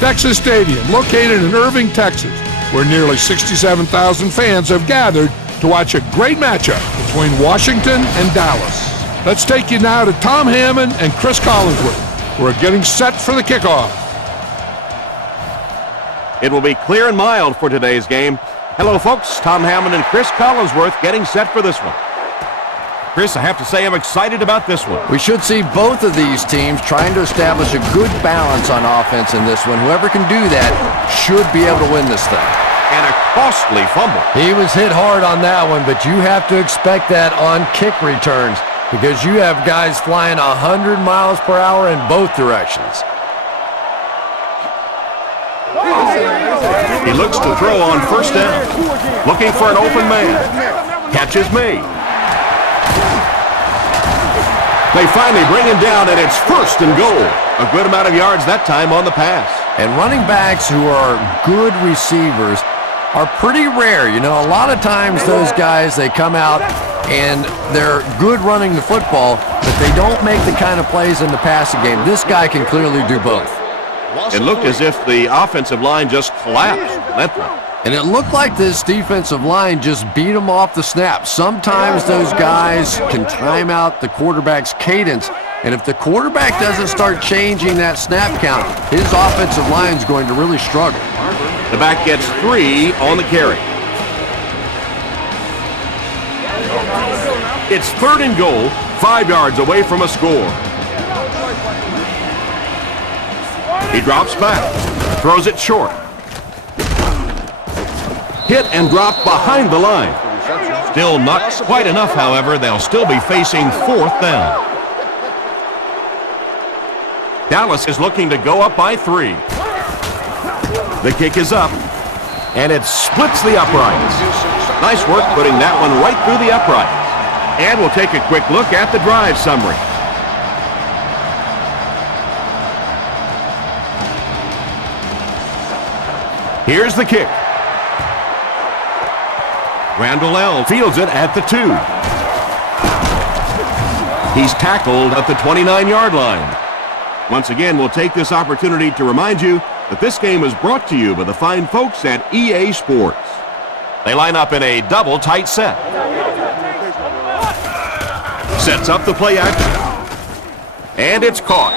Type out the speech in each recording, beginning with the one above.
Texas Stadium, located in Irving, Texas, where nearly 67,000 fans have gathered to watch a great matchup between Washington and Dallas. Let's take you now to Tom Hammond and Chris Collinsworth, who are getting set for the kickoff. It will be clear and mild for today's game. Hello, folks. Tom Hammond and Chris Collinsworth getting set for this one. Chris, I have to say I'm excited about this one. We should see both of these teams trying to establish a good balance on offense in this one. Whoever can do that should be able to win this thing. And a costly fumble. He was hit hard on that one, but you have to expect that on kick returns because you have guys flying 100 miles per hour in both directions. He looks to throw on first down. Looking for an open man. Catch is made. They finally bring him down, and it's first and goal. A good amount of yards that time on the pass. And running backs who are good receivers are pretty rare. You know, a lot of times those guys, they come out and they're good running the football, but they don't make the kind of plays in the passing game. This guy can clearly do both. It looked as if the offensive line just collapsed. And it looked like this defensive line just beat them off the snap. Sometimes those guys can time out the quarterback's cadence, and if the quarterback doesn't start changing that snap count, his offensive line is going to really struggle. The back gets 3 on the carry. It's third and goal, 5 yards away from a score. He drops back, throws it short. Hit and dropped behind the line. Still not quite enough, however. They'll still be facing fourth down. Dallas is looking to go up by 3. The kick is up, and it splits the uprights. Nice work putting that one right through the uprights. And we'll take a quick look at the drive summary. Here's the kick. Randall L. fields it at the 2. He's tackled at the 29-yard line. Once again, we'll take this opportunity to remind you that this game is brought to you by the fine folks at EA Sports. They line up in a double tight set. Sets up the play action. And it's caught.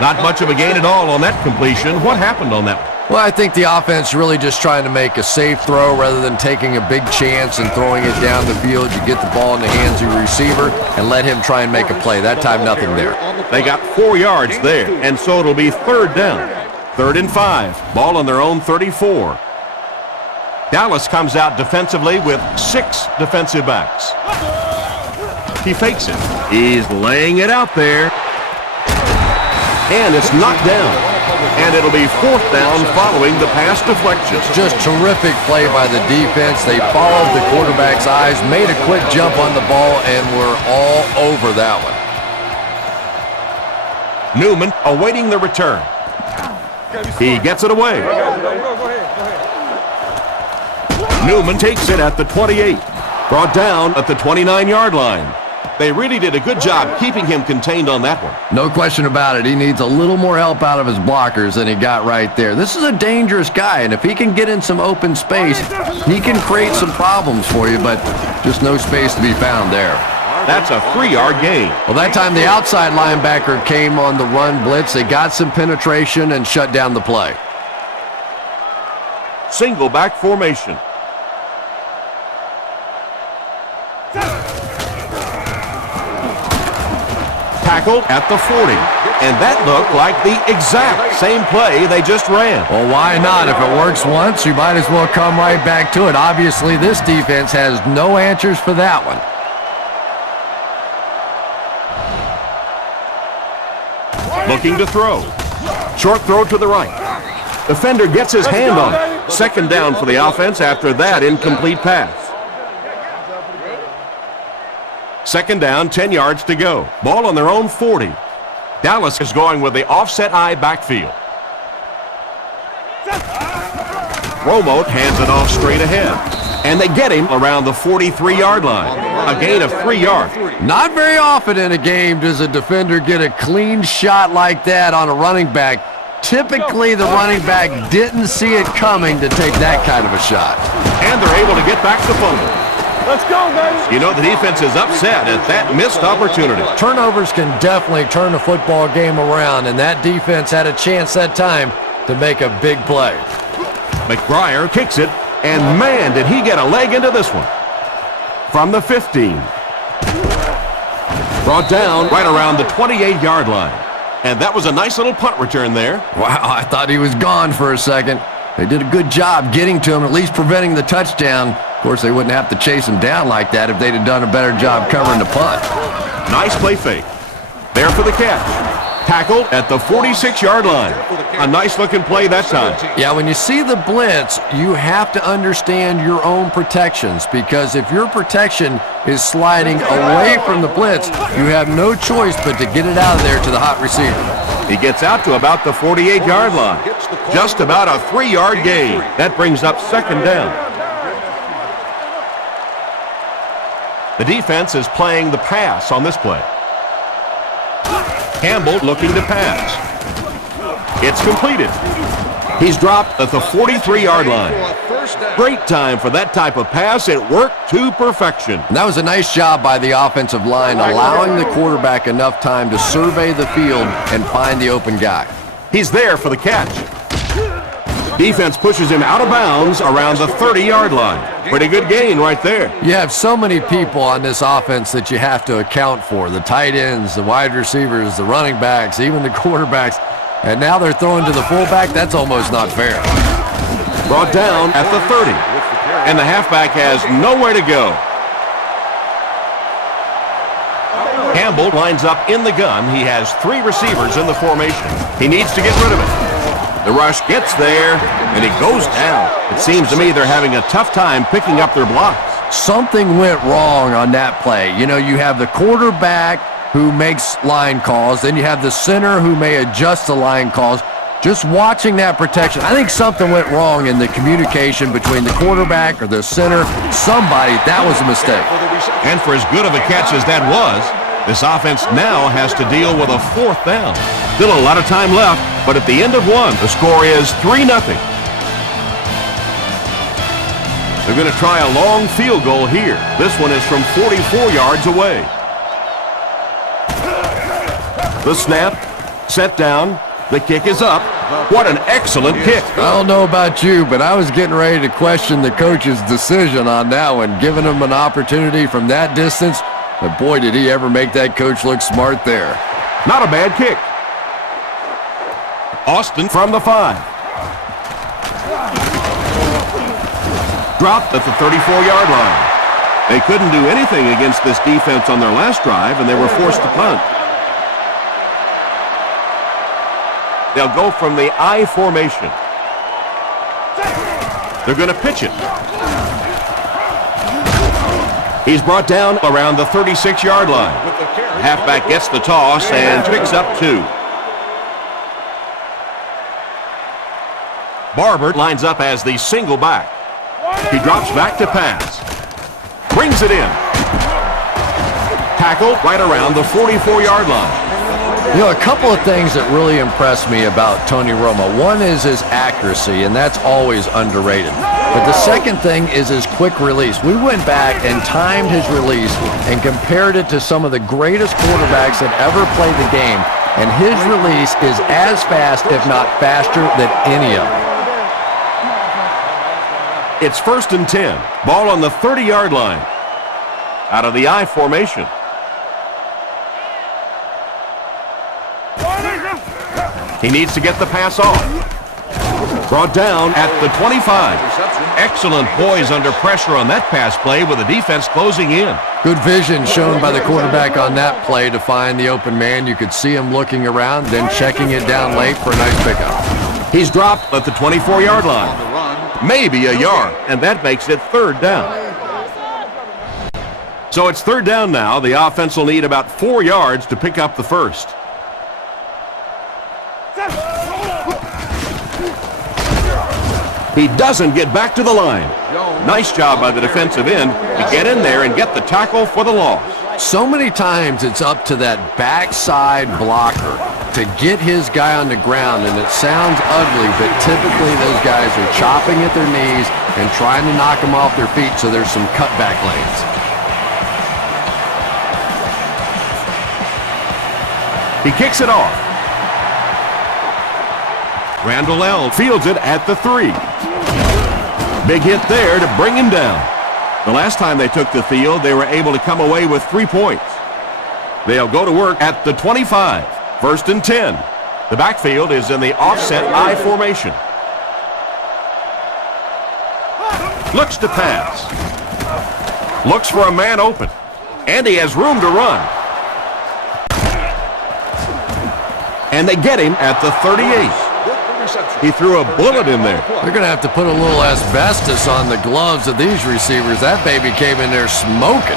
Not much of a gain at all on that completion. What happened on that one? Well, I think the offense really just trying to make a safe throw rather than taking a big chance and throwing it down the field. You get the ball in the hands of your receiver and let him try and make a play. That time, nothing there. They got 4 yards there, and so it'll be third down. 3rd and 5. Ball on their own 34. Dallas comes out defensively with 6 defensive backs. He fakes it. He's laying it out there. And it's knocked down. And it'll be fourth down following the pass deflection. Just terrific play by the defense. They followed the quarterback's eyes, made a quick jump on the ball, and were all over that one. Newman awaiting the return. He gets it away. Newman takes it at the 28. Brought down at the 29-yard line. They really did a good job keeping him contained on that one. No question about it. He needs a little more help out of his blockers than he got right there. This is a dangerous guy, and if he can get in some open space, he can create some problems for you, but just no space to be found there. That's a 3-yard gain. Well, that time the outside linebacker came on the run blitz. They got some penetration and shut down the play. Single back formation. Tackled at the 40. And that looked like the exact same play they just ran. Well, why not? If it works once, you might as well come right back to it. Obviously, this defense has no answers for that one. Looking to throw. Short throw to the right. Defender gets his hand on it. Second down for the offense after that incomplete pass. Second down, 10 yards to go. Ball on their own 40. Dallas is going with the offset eye backfield. Romo hands it off straight ahead. And they get him around the 43-yard line. A gain of 3 yards. Not very often in a game does a defender get a clean shot like that on a running back. Typically, the running back didn't see it coming to take that kind of a shot. And they're able to get back the fumble. Let's go, guys. You know the defense is upset at that missed opportunity. Turnovers can definitely turn a football game around, and that defense had a chance that time to make a big play. McBriar kicks it, and man, did he get a leg into this one. From the 15. Brought down right around the 28-yard line. And that was a nice little punt return there. Wow, I thought he was gone for a second. They did a good job getting to him, at least preventing the touchdown. Of course, they wouldn't have to chase him down like that if they'd have done a better job covering the punt. Nice play fake. There for the catch. Tackled at the 46-yard line. A nice-looking play that time. Yeah, when you see the blitz, you have to understand your own protections, because if your protection is sliding away from the blitz, you have no choice but to get it out of there to the hot receiver. He gets out to about the 48-yard line. Just about a 3-yard gain. That brings up second down. The defense is playing the pass on this play. Campbell looking to pass. It's completed. He's dropped at the 43-yard line. Great time for that type of pass. It worked to perfection. And that was a nice job by the offensive line, allowing the quarterback enough time to survey the field and find the open guy. He's there for the catch. Defense pushes him out of bounds around the 30-yard line. Pretty good gain right there. You have so many people on this offense that you have to account for. The tight ends, the wide receivers, the running backs, even the quarterbacks. And now they're throwing to the fullback. That's almost not fair. Brought down at the 30. And the halfback has nowhere to go. Campbell lines up in the gun. He has 3 receivers in the formation. He needs to get rid of it. The rush gets there, and he goes down. It seems to me they're having a tough time picking up their blocks. Something went wrong on that play. You know, you have the quarterback who makes line calls, then you have the center who may adjust the line calls. Just watching that protection, I think something went wrong in the communication between the quarterback or the center. Somebody, that was a mistake. And for as good of a catch as that was, this offense now has to deal with a 4th down. Still a lot of time left, but at the end of one, the score is 3-0. They're going to try a long field goal here. This one is from 44 yards away. The snap, set down, the kick is up. What an excellent kick. I don't know about you, but I was getting ready to question the coach's decision on that one, giving him an opportunity from that distance. But boy, did he ever make that coach look smart there. Not a bad kick. Austin from the 5. Dropped at the 34-yard line. They couldn't do anything against this defense on their last drive, and they were forced to punt. They'll go from the I formation. They're going to pitch it. He's brought down around the 36-yard line. The halfback gets the toss and picks up 2. Barber lines up as the single back. He drops back to pass. Brings it in. Tackle right around the 44-yard line. You know, a couple of things that really impressed me about Tony Romo. One is his accuracy, and that's always underrated. But the second thing is his quick release. We went back and timed his release and compared it to some of the greatest quarterbacks that ever played the game, and his release is as fast, if not faster, than any of them. It's 1st and 10. Ball on the 30-yard line. Out of the I formation. He needs to get the pass off. Brought down at the 25. Excellent poise under pressure on that pass play with the defense closing in. Good vision shown by the quarterback on that play to find the open man. You could see him looking around, then checking it down late for a nice pickup. He's dropped at the 24-yard line. Maybe a yard, and that makes it 3rd down. So it's 3rd down now. The offense will need about 4 yards to pick up the first. He doesn't get back to the line. Nice job by the defensive end to get in there and get the tackle for the loss. So many times it's up to that backside blocker to get his guy on the ground, and it sounds ugly, but typically those guys are chopping at their knees and trying to knock them off their feet, so there's some cutback lanes. He kicks it off. Randall L. fields it at the 3. Big hit there to bring him down. The last time they took the field, they were able to come away with 3 points. They'll go to work at the 25. 1st and 10. The backfield is in the offset I formation. Looks to pass. Looks for a man open. And he has room to run. And they get him at the 38. He threw a bullet in there. They're going to have to put a little asbestos on the gloves of these receivers. That baby came in there smoking.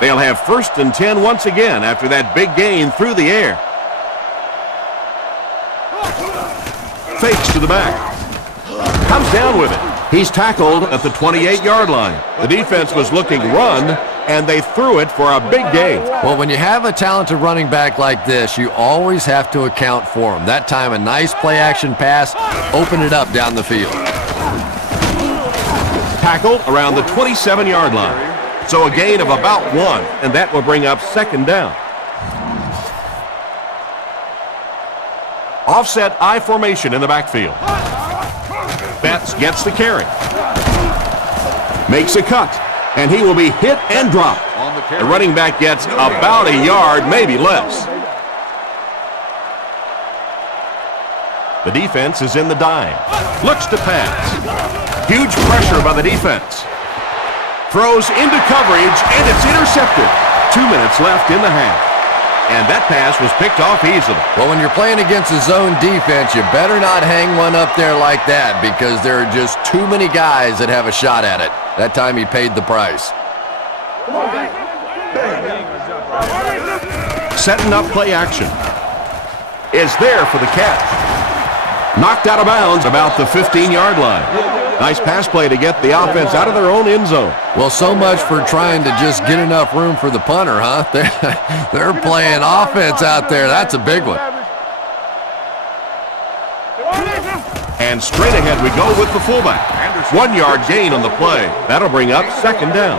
They'll have 1st and 10 once again after that big gain through the air. Fakes to the back. Comes down with it. He's tackled at the 28-yard line. The defense was looking run, and they threw it for a big gain. Well, when you have a talented running back like this, you always have to account for him. That time, a nice play-action pass opened it up down the field. Tackled around the 27-yard line. So a gain of about 1, and that will bring up 2nd down. Offset I formation in the backfield. Betts gets the carry. Makes a cut, and he will be hit and dropped. The running back gets about a yard, maybe less. The defense is in the dime. Looks to pass. Huge pressure by the defense. Throws into coverage, and it's intercepted. 2 minutes left in the half. And that pass was picked off easily. Well, when you're playing against a zone defense, you better not hang one up there like that because there are just too many guys that have a shot at it. That time he paid the price. Setting up play action. Is there for the catch. Knocked out of bounds about the 15-yard line. Nice pass play to get the offense out of their own end zone. Well, so much for trying to just get enough room for the punter, huh? They're playing offense out there. That's a big one. And straight ahead we go with the fullback. 1 yard gain on the play. That'll bring up 2nd down.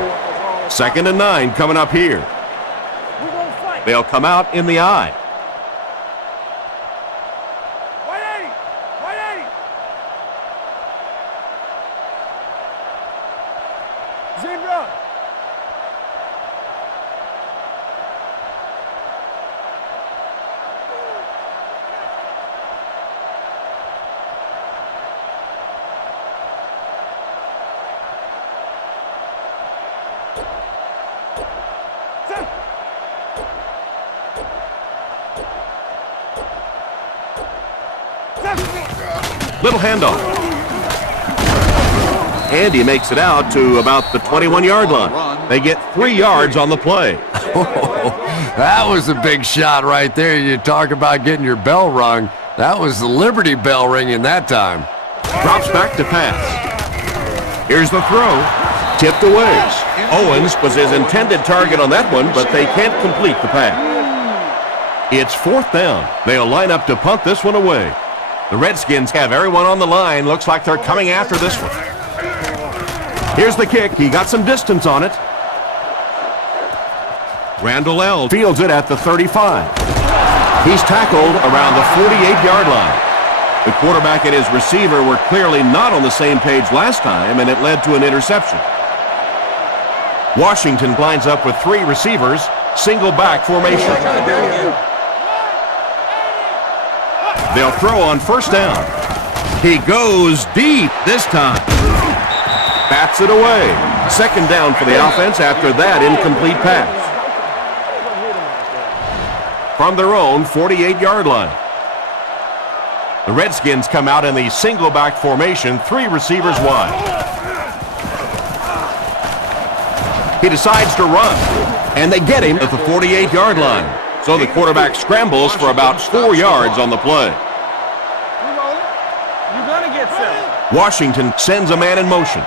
2nd and 9 coming up here. They'll come out in the I. Little handoff. And he makes it out to about the 21-yard line. They get 3 yards on the play. That was a big shot right there. You talk about getting your bell rung. That was the Liberty Bell ringing that time. Drops back to pass. Here's the throw. Tipped away. Owens was his intended target on that one, but they can't complete the pass. It's 4th down. They'll line up to punt this one away. The Redskins have everyone on the line. Looks like they're coming after this one. Here's the kick. He got some distance on it. Randall L. fields it at the 35. He's tackled around the 48-yard line. The quarterback and his receiver were clearly not on the same page last time, and it led to an interception. Washington lines up with 3 receivers, single back formation. They'll throw on 1st down. He goes deep this time. Bats it away. 2nd down for the offense after that incomplete pass. From their own 48-yard line. The Redskins come out in the single back formation, 3 receivers wide. He decides to run, and they get him at the 48-yard line. So the quarterback scrambles for about 4 yards on the play. You're going to get some. Washington sends a man in motion.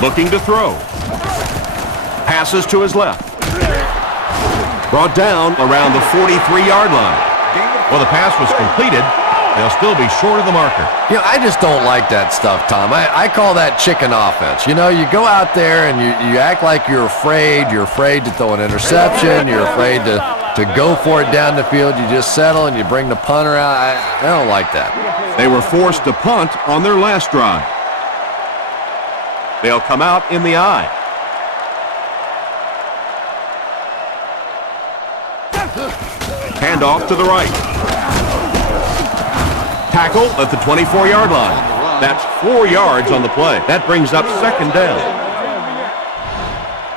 Looking to throw. Passes to his left. Brought down around the 43-yard line. Well, the pass was completed. They'll still be short of the marker. You know, I just don't like that stuff, Tom. I call that chicken offense. You know, you go out there and you act like you're afraid. You're afraid to throw an interception. You're afraid to go for it down the field. You just settle and you bring the punter out. I don't like that. They were forced to punt on their last drive. They'll come out in the eye. Handoff to the right. Tackle at the 24-yard line. That's 4 yards on the play. That brings up second down.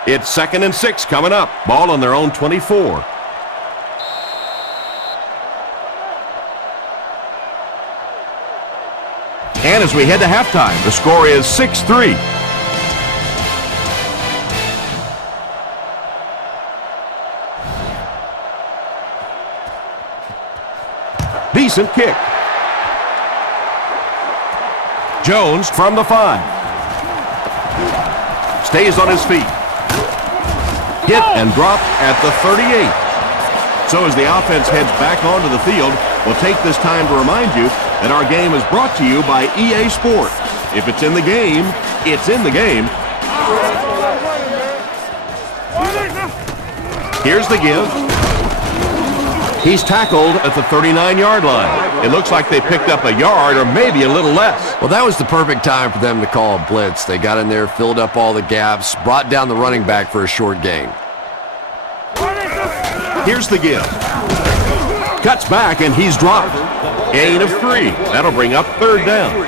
It's 2nd and 6 coming up. Ball on their own 24. And as we head to halftime, the score is 6-3. Decent kick. Jones from the 5. Stays on his feet. Hit and dropped at the 38. So as the offense heads back onto the field, we'll take this time to remind you that our game is brought to you by EA Sports. If it's in the game, it's in the game. Here's the give. He's tackled at the 39-yard line. It looks like they picked up a yard or maybe a little less. Well, that was the perfect time for them to call a blitz. They got in there, filled up all the gaps, brought down the running back for a short gain. Here's the give. Cuts back and he's dropped. Gain of 3. That'll bring up 3rd down.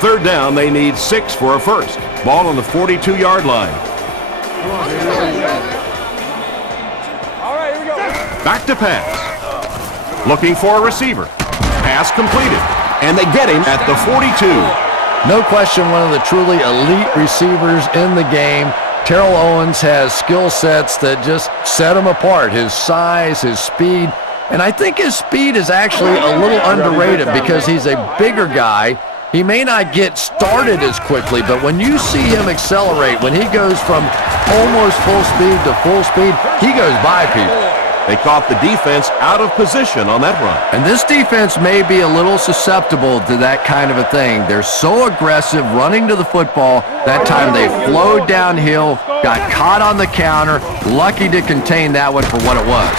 3rd down, they need 6 for a first. Ball on the 42-yard line. Back to pass. Looking for a receiver. Pass completed. And they get him at the 42. No question, one of the truly elite receivers in the game. Terrell Owens has skill sets that just set him apart. His size, his speed. And I think his speed is actually a little underrated because he's a bigger guy. He may not get started as quickly, but when you see him accelerate, when he goes from almost full speed to full speed, he goes by people. They caught the defense out of position on that run. And this defense may be a little susceptible to that kind of a thing. They're so aggressive running to the football. That time they flowed downhill, got caught on the counter, lucky to contain that one for what it was.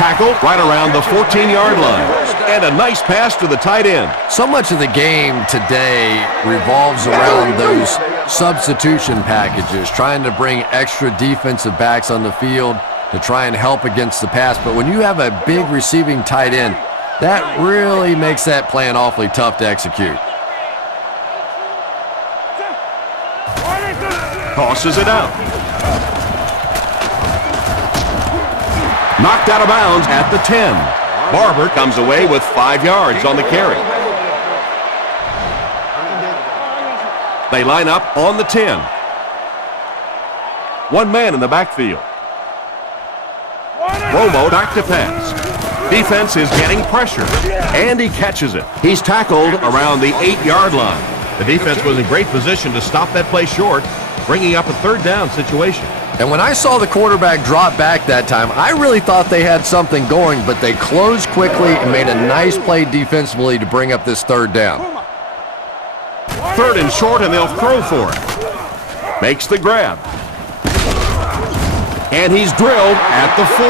Tackle right around the 14-yard line. And a nice pass to the tight end. So much of the game today revolves around those substitution packages, trying to bring extra defensive backs on the field to try and help against the pass. But when you have a big receiving tight end, that really makes that plan awfully tough to execute. Tosses it out. Knocked out of bounds at the 10. Barber comes away with 5 yards on the carry. They line up on the 10. One man in the backfield. Romo back to pass. Defense is getting pressure, and he catches it. He's tackled around the 8-yard line. The defense was in great position to stop that play short, bringing up a 3rd down situation. And when I saw the quarterback drop back that time, I really thought they had something going, but they closed quickly and made a nice play defensively to bring up this 3rd down. 3rd and short, and they'll throw for it. Makes the grab. And he's drilled at the 4.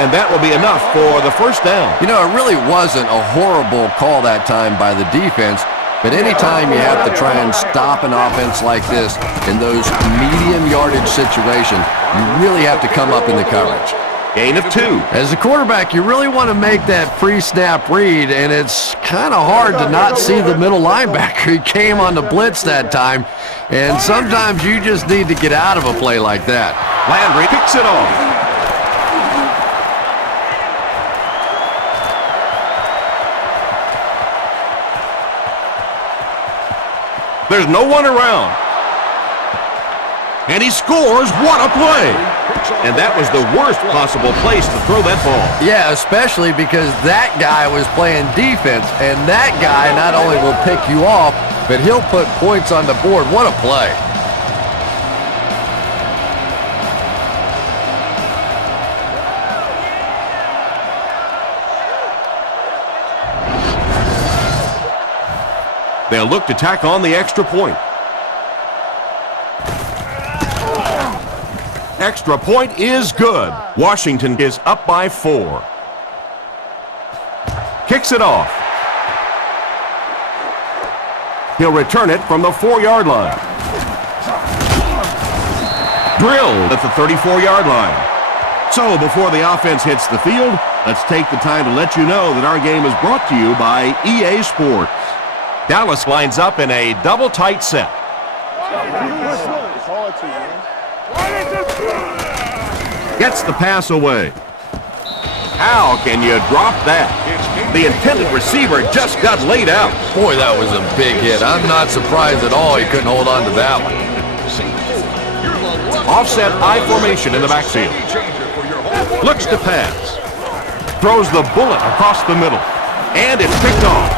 And that will be enough for the 1st down. You know, it really wasn't a horrible call that time by the defense, but anytime you have to try and stop an offense like this in those medium yardage situations, you really have to come up in the coverage. Gain of 2. As a quarterback, you really want to make that pre-snap read, and it's kind of hard to not see the middle linebacker. He came on the blitz that time, and sometimes you just need to get out of a play like that. Landry picks it off. There's no one around. And he scores. What a play. And that was the worst possible place to throw that ball. Yeah, especially because that guy was playing defense, and that guy not only will pick you off, but he'll put points on the board. What a play. They'll look to tack on the extra point. Extra point is good. Washington is up by 4. Kicks it off. He'll return it from the 4-yard line. Drilled at the 34-yard line. So before the offense hits the field, let's take the time to let you know that our game is brought to you by EA Sports. Dallas lines up in a double tight set. Gets the pass away. How can you drop that? The intended receiver just got laid out. Boy, that was a big hit. I'm not surprised at all he couldn't hold on to that one. Offset I formation in the backfield. Looks to pass. Throws the bullet across the middle. And it's picked off.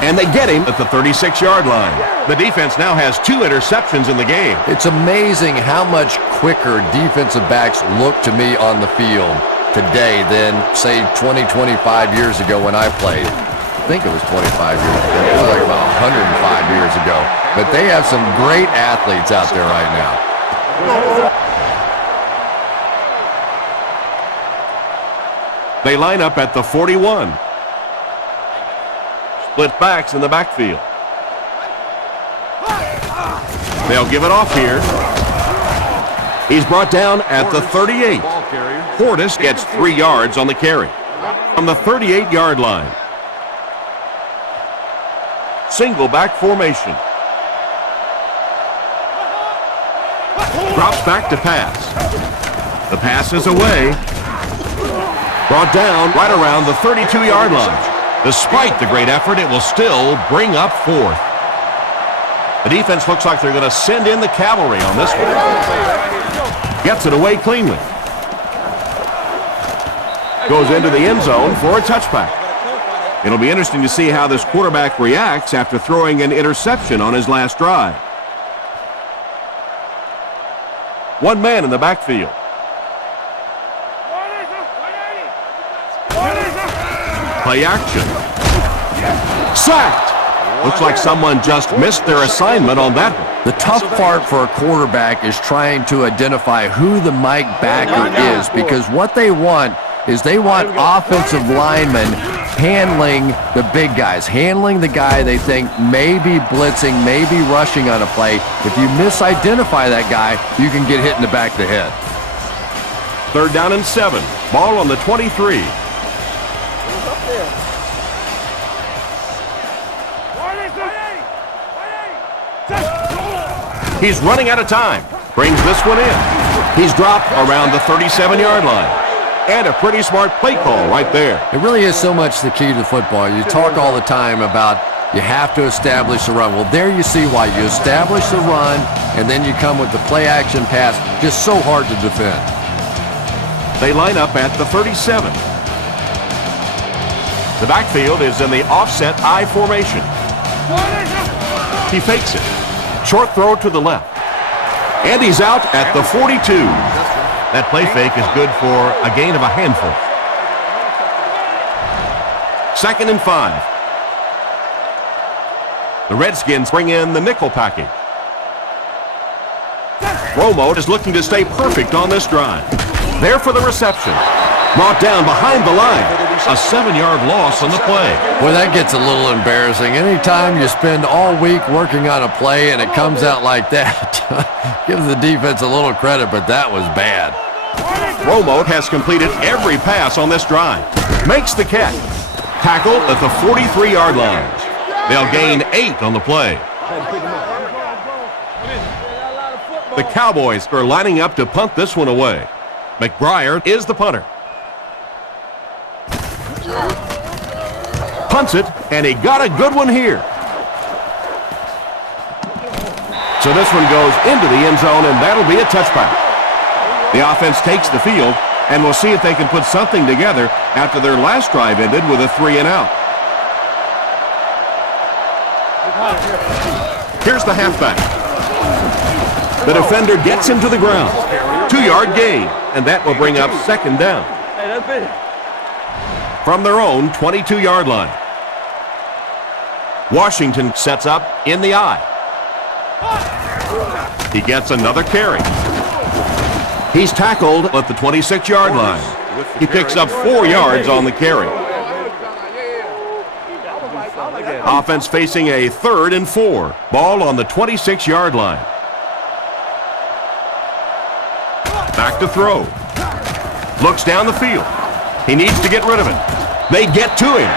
And they get him at the 36-yard line. The defense now has 2 interceptions in the game. It's amazing how much quicker defensive backs look to me on the field today than, say, 20, 25 years ago when I played. I think it was 25 years ago. It was like about 105 years ago. But they have some great athletes out there right now. They line up at the 41. Split backs in the backfield. They'll give it off here. He's brought down at the 38. Portis gets 3 yards on the carry. From the 38-yard line. Single back formation. Drops back to pass. The pass is away. Brought down right around the 32-yard line. Despite the great effort, it will still bring up 4th. The defense looks like they're going to send in the cavalry on this one. Gets it away cleanly. Goes into the end zone for a touchback. It'll be interesting to see how this quarterback reacts after throwing an interception on his last drive. 1 man in the backfield. Play action. Sacked. Looks like someone just missed their assignment on that one. The tough part for a quarterback is trying to identify who the Mike backer is, because what they want is they want offensive linemen handling the big guys, handling the guy they think may be blitzing, may be rushing on a play. If you misidentify that guy, you can get hit in the back of the head. 3rd down and 7. Ball on the 23. He's running out of time. Brings this one in. He's dropped around the 37-yard line. And a pretty smart play call right there. It really is so much the key to football. You talk all the time about you have to establish the run. Well, there you see why. You establish the run, and then you come with the play-action pass. Just so hard to defend. They line up at the 37. The backfield is in the offset I formation. He fakes it. Short throw to the left. And he's out at the 42. That play fake is good for a gain of a handful. 2nd and 5. The Redskins bring in the nickel package. Romo is looking to stay perfect on this drive. There for the reception. Brought down behind the line. A 7-yard loss on the play. Well, that gets a little embarrassing. Anytime you spend all week working on a play and it comes out like that, give the defense a little credit, but that was bad. Romo has completed every pass on this drive. Makes the catch. Tackled at the 43-yard line. They'll gain 8 on the play. The Cowboys are lining up to punt this one away. McBriar is the punter. Punts it, and he got a good one here. So this one goes into the end zone, and that'll be a touchback. The offense takes the field, and we'll see if they can put something together after their last drive ended with a 3-and-out. Here's the halfback. The defender gets him to the ground. 2-yard gain, and that will bring up second down. From their own 22-yard line. Washington sets up in the I. He gets another carry. He's tackled at the 26-yard line. He picks up 4 yards on the carry. Offense facing a 3rd and 4. Ball on the 26-yard line. Back to throw. Looks down the field. He needs to get rid of it. They get to him.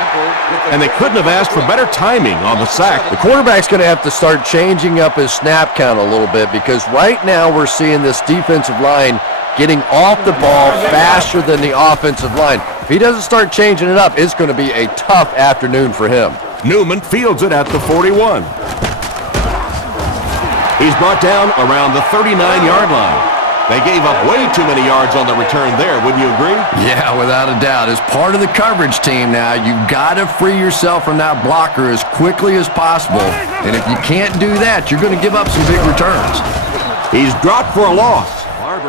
And they couldn't have asked for better timing on the sack. The quarterback's going to have to start changing up his snap count a little bit, because right now we're seeing this defensive line getting off the ball faster than the offensive line. If he doesn't start changing it up, it's going to be a tough afternoon for him. Newman fields it at the 41. He's brought down around the 39-yard line. They gave up way too many yards on the return there, wouldn't you agree? Yeah, without a doubt. As part of the coverage team now, you've got to free yourself from that blocker as quickly as possible. And if you can't do that, you're going to give up some big returns. He's dropped for a loss.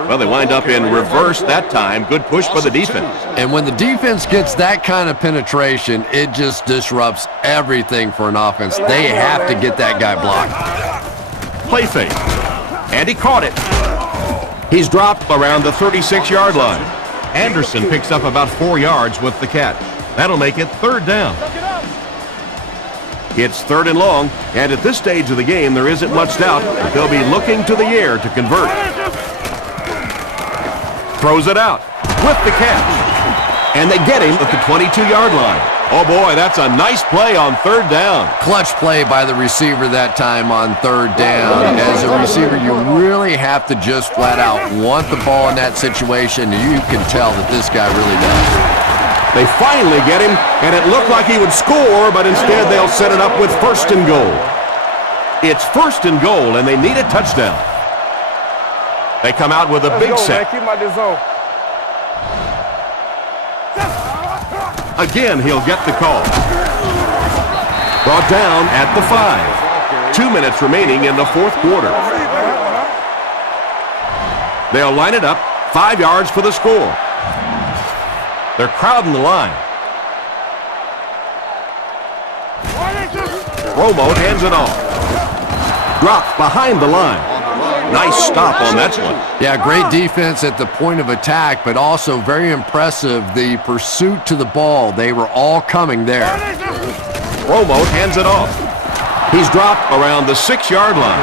Well, they wind up in reverse that time. Good push by the defense. And when the defense gets that kind of penetration, it just disrupts everything for an offense. They have to get that guy blocked. Play fake. And he caught it. He's dropped around the 36-yard line. Anderson picks up about 4 yards with the catch. That'll make it 3rd down. It's 3rd and long, and at this stage of the game, there isn't much doubt that they'll be looking to the air to convert. Throws it out with the catch. And they get him at the 22-yard line. Oh, boy, that's a nice play on 3rd down. Clutch play by the receiver that time on 3rd down. As a receiver, you really have to just flat out want the ball in that situation. You can tell that this guy really does. They finally get him, and it looked like he would score, but instead they'll set it up with 1st and goal. It's 1st and goal, and they need a touchdown. They come out with a big set. Again, he'll get the call. Brought down at the 5. 2 minutes remaining in the 4th quarter. They'll line it up, 5 yards for the score. They're crowding the line. Romo hands it off. Dropped behind the line. Nice stop on that one. Yeah, great defense at the point of attack, but also very impressive the pursuit to the ball. They were all coming there. Romo hands it off. He's dropped around the 6-yard line,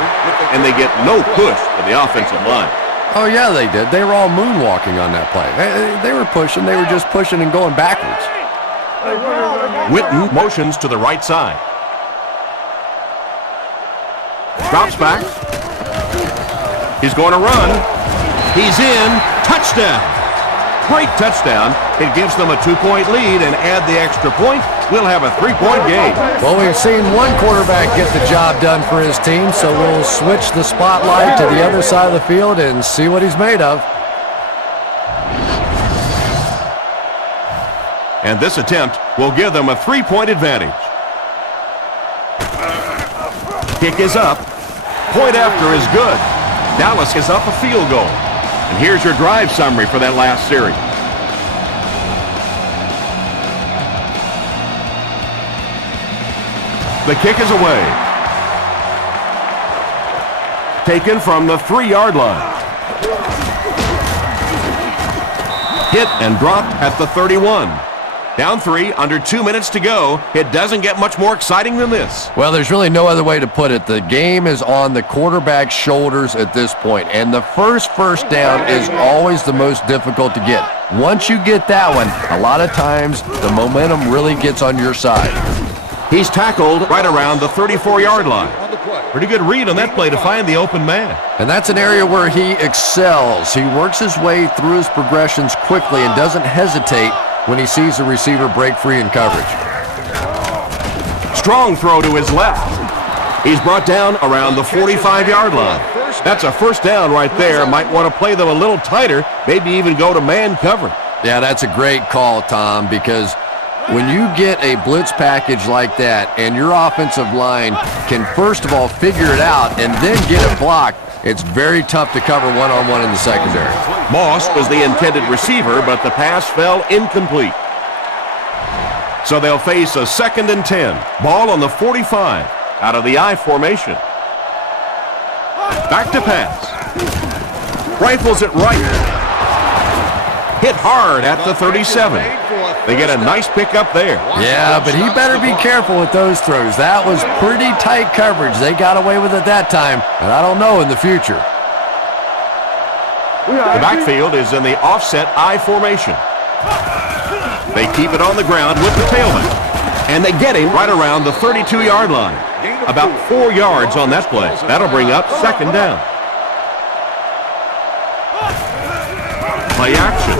and they get no push to the offensive line. Oh, yeah, they did. They were all moonwalking on that play. They were pushing. They were just pushing and going backwards. Witten motions to the right side. Drops back. He's going to run. He's in. Touchdown. Great touchdown. It gives them a 2-point lead, and add the extra point, we'll have a 3-point game. Well, we've seen one quarterback get the job done for his team, so we'll switch the spotlight to the other side of the field and see what he's made of. And this attempt will give them a 3-point advantage. Kick is up. Point after is good. Dallas is up a field goal. And here's your drive summary for that last series. The kick is away. Taken from the 3-yard line. Hit and dropped at the 31. Down 3, under 2 minutes to go. It doesn't get much more exciting than this. Well, there's really no other way to put it. The game is on the quarterback's shoulders at this point, and the first down is always the most difficult to get. Once you get that one, a lot of times the momentum really gets on your side. He's tackled right around the 34-yard line. Pretty good read on that play to find the open man. And that's an area where he excels. He works his way through his progressions quickly and doesn't hesitate when he sees the receiver break free in coverage. Strong throw to his left. He's brought down around the 45-yard line. That's a first down right there. Might want to play them a little tighter, maybe even go to man coverage. Yeah, that's a great call, Tom, because when you get a blitz package like that and your offensive line can first of all figure it out and then get it blocked, it's very tough to cover one-on-one in the secondary. Moss was the intended receiver, but the pass fell incomplete. So they'll face a 2nd and 10. Ball on the 45 out of the I formation. Back to pass. Rifles it right. Hit hard at the 37. They get a nice pickup there. Yeah, but he better be careful with those throws. That was pretty tight coverage. They got away with it that time, and I don't know in the future. The backfield is in the offset I formation. They keep it on the ground with the tailback. And they get him right around the 32-yard line. About 4 yards on that play. That'll bring up 2nd down. Play action.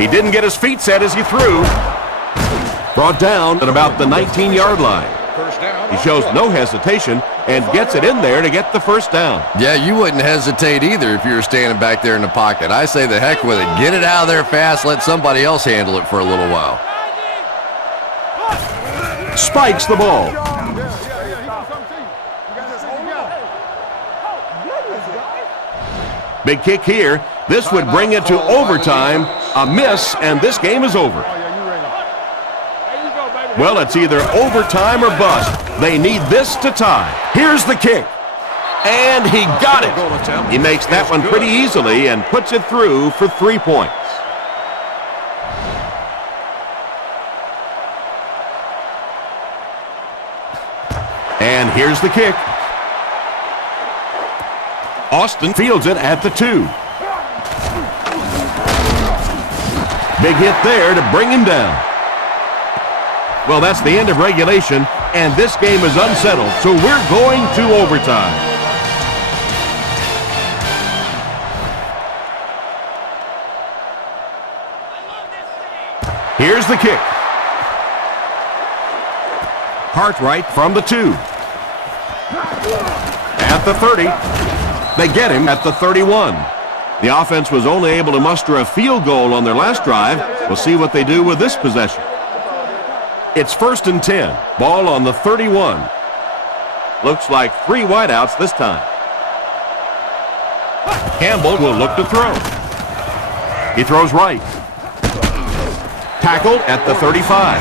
He didn't get his feet set as he threw. Brought down at about the 19-yard line. He shows no hesitation and gets it in there to get the first down. Yeah, you wouldn't hesitate either if you were standing back there in the pocket. I say the heck with it. Get it out of there fast. Let somebody else handle it for a little while. Spikes the ball. Big kick here. This would bring it to overtime. A miss, and this game is over. Well, it's either overtime or bust. They need this to tie. Here's the kick. And he got it. He makes that one pretty easily and puts it through for 3 points. And here's the kick. Austin fields it at the 2. Big hit there to bring him down. Well, that's the end of regulation, and this game is unsettled, so we're going to overtime. Here's the kick. Cartwright from the 2. At the 30. They get him at the 31. The offense was only able to muster a field goal on their last drive. We'll see what they do with this possession. It's 1st and 10. Ball on the 31. Looks like 3 wideouts this time. Campbell will look to throw. He throws right. Tackled at the 35.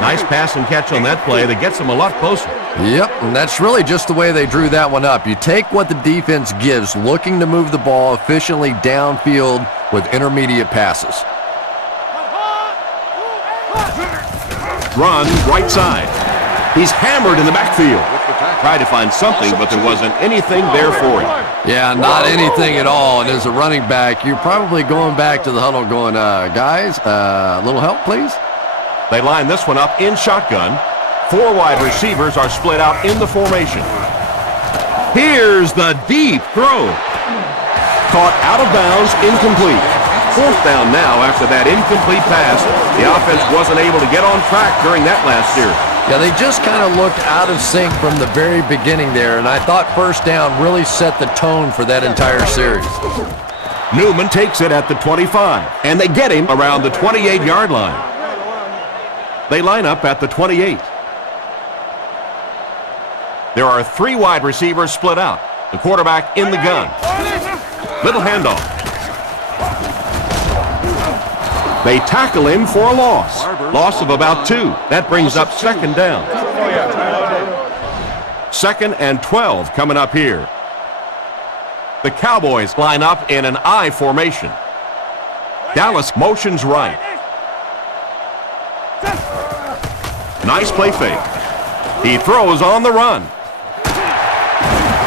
Nice pass and catch on that play that gets them a lot closer. Yep, and that's really just the way they drew that one up. You take what the defense gives, looking to move the ball efficiently downfield with intermediate passes. Run right side. He's hammered in the backfield. Tried to find something, but there wasn't anything there for him. Yeah, not anything at all. And as a running back, you're probably going back to the huddle going, guys, a little help, please? They line this one up in shotgun. 4 wide receivers are split out in the formation. Here's the deep throw. Caught out of bounds, incomplete. 4th down now after that incomplete pass. The offense wasn't able to get on track during that last series. Yeah, they just kind of looked out of sync from the very beginning there, and I thought 1st down really set the tone for that entire series. Newman takes it at the 25, and they get him around the 28-yard line. They line up at the 28. There are 3 wide receivers split out. The quarterback in the gun. Little handoff. They tackle him for a loss. Loss of about 2. That brings up 2nd down. 2nd and 12 coming up here. The Cowboys line up in an I formation. Dallas motions right. Nice play fake. He throws on the run.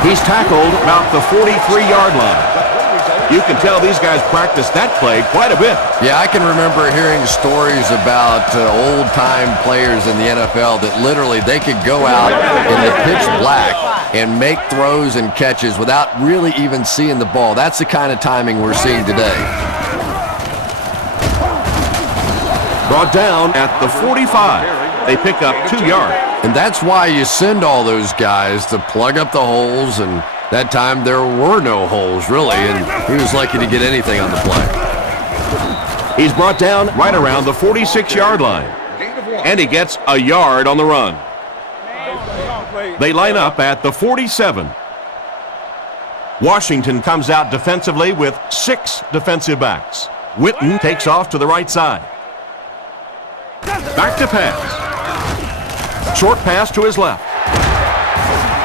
He's tackled about the 43-yard line. You can tell these guys practice that play quite a bit. Yeah, I can remember hearing stories about old-time players in the NFL that literally they could go out in the pitch black and make throws and catches without really even seeing the ball. That's the kind of timing we're seeing today. Brought down at the 45. They pick up 2 yards. And that's why you send all those guys to plug up the holes, and that time there were no holes, really, and he was lucky to get anything on the play. He's brought down right around the 46-yard line, and he gets a yard on the run. They line up at the 47. Washington comes out defensively with 6 defensive backs. Witten takes off to the right side. Back to pass. Short pass to his left.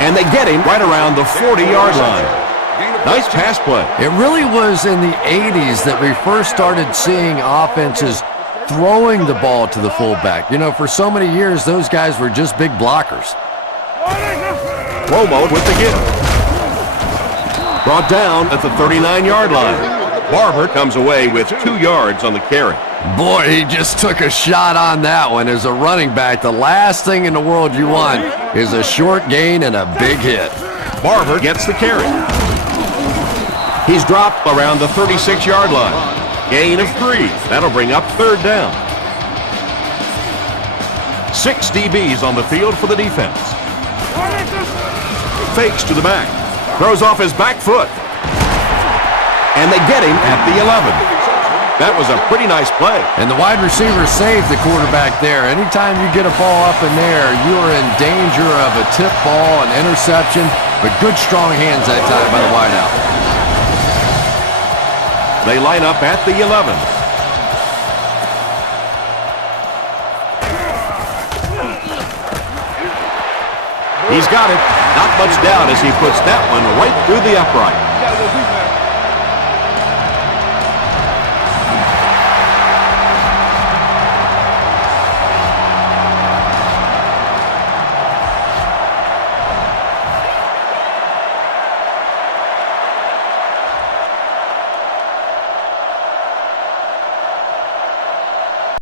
And they get him right around the 40-yard line. Nice pass play. It really was in the 80s that we first started seeing offenses throwing the ball to the fullback. You know, for so many years, those guys were just big blockers. Romo with the give. Brought down at the 39-yard line. Barber comes away with 2 yards on the carry. Boy, he just took a shot on that one. As a running back, the last thing in the world you want is a short gain and a big hit. Barber gets the carry. He's dropped around the 36-yard line. Gain of 3. That'll bring up 3rd down. 6 DBs on the field for the defense. Fakes to the back. Throws off his back foot. And they get him at the 11. That was a pretty nice play. And the wide receiver saved the quarterback there. Anytime you get a ball up in there, you are in danger of a tip ball, an interception, but good strong hands that time by the wideout. They line up at the 11. He's got it. Not much doubt as he puts that one right through the upright.